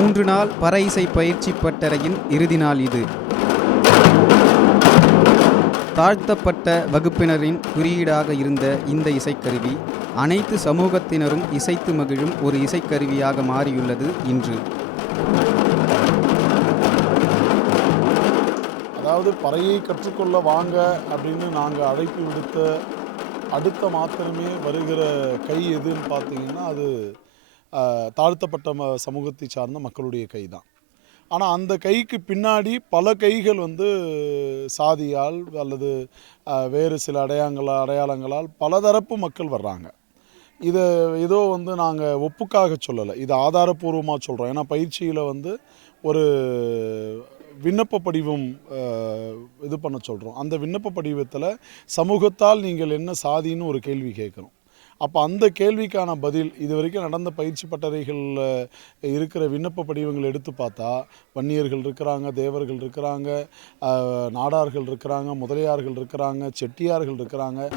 3 நாள் பறை இசை பயிற்சி பட்டறையின் இறுதி நாள் இது. தாழ்த்தப்பட்ட வகுப்பினரின் குறியீடாக இருந்த இந்த இசைக்கருவி அனைத்து சமூகத்தினரும் இசைத்து மகிழும் ஒரு இசைக்கருவியாக மாறியுள்ளது இன்று. அதாவது பறையை கற்றுக்கொள்ள வாங்க அப்படின்னு நாங்கள் அழைப்பு விடுத்த அடுத்த மாத்திரமே வருகிற கை எதுன்னு பார்த்தீங்கன்னா அது தாழ்த்தப்பட்ட சமூகத்தை சார்ந்த மக்களுடைய கை தான். ஆனால் அந்த கைக்கு பின்னாடி பல கைகள் சாதியால் அல்லது வேறு சில அடையாளங்களால் பலதரப்பு மக்கள் வர்றாங்க. இதை ஏதோ நாங்கள் ஒப்புக்காக சொல்லலை, இது ஆதாரபூர்வமாக சொல்கிறோம். ஏன்னா பயிற்சியில் ஒரு விண்ணப்ப படிவம் இது பண்ண சொல்கிறோம். அந்த விண்ணப்ப படிவத்தில் சமூகத்தால் நீங்கள் என்ன சாதின்னு ஒரு கேள்வி கேட்குறோம். அப்போ அந்த கேள்விக்கான பதில் இது வரைக்கும் நடந்த பயிற்சி பட்டறைகளில் இருக்கிற விண்ணப்ப படிவங்கள் எடுத்து பார்த்தா வன்னியர்கள் இருக்கிறாங்க, தேவர்கள் இருக்கிறாங்க, நாடார்கள் இருக்கிறாங்க, முதலியார்கள் இருக்கிறாங்க, செட்டியார்கள் இருக்கிறாங்க.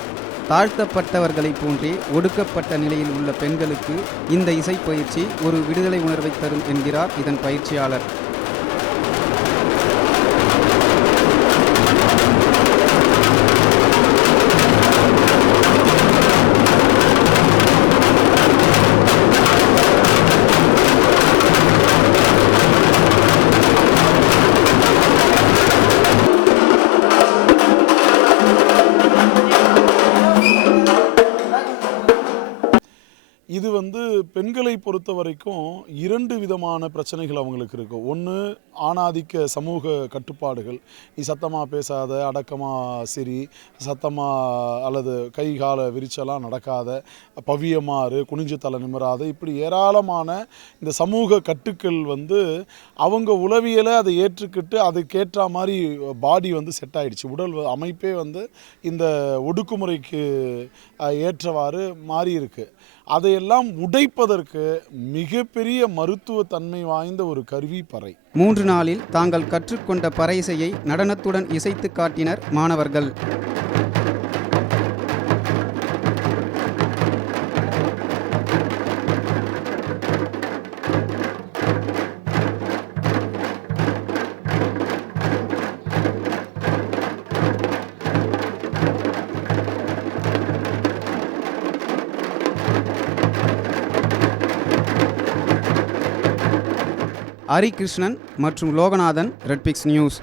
தாழ்த்தப்பட்டவர்களை போன்றே ஒடுக்கப்பட்ட நிலையில் உள்ள பெண்களுக்கு இந்த இசைப்பயிற்சி ஒரு விடுதலை உணர்வை தரும் என்கிறார் இதன் பயிற்சியாளர். இது பெண்களை பொறுத்த வரைக்கும் 2 விதமான பிரச்சனைகள் அவங்களுக்கு இருக்கும். ஒன்று, ஆணாதிக்க சமூக கட்டுப்பாடுகள். நீ சத்தமாக பேசாத, அடக்கமாக சிரி, சத்தமாக அல்லது கை காலை விரிச்செல்லாம் நடக்காத, பவியமாறு, குனிஞ்சு தலை நிமிராத, இப்படி ஏராளமான இந்த சமூக கட்டுக்கள் அவங்க உளவியலை அதை ஏற்றுக்கிட்டு அதுக்கேற்ற மாதிரி பாடி செட் ஆகிடுச்சு. உடல் அமைப்பே இந்த ஒடுக்குமுறைக்கு ஏற்றவாறு மாறி இருக்கு. அதையெல்லாம் உடைப்பதற்கு மிகப்பெரிய மருத்துவ தன்மை வாய்ந்த ஒரு கருவி பறை. 3 நாளில் தாங்கள் கற்றுக்கொண்ட பறை இசையை நடனத்துடன் இசைத்து காட்டினர் மாணவர்கள். ஹரிகிருஷ்ணன் மற்றும் லோகநாதன், ரெட்பிக்ஸ் நியூஸ்.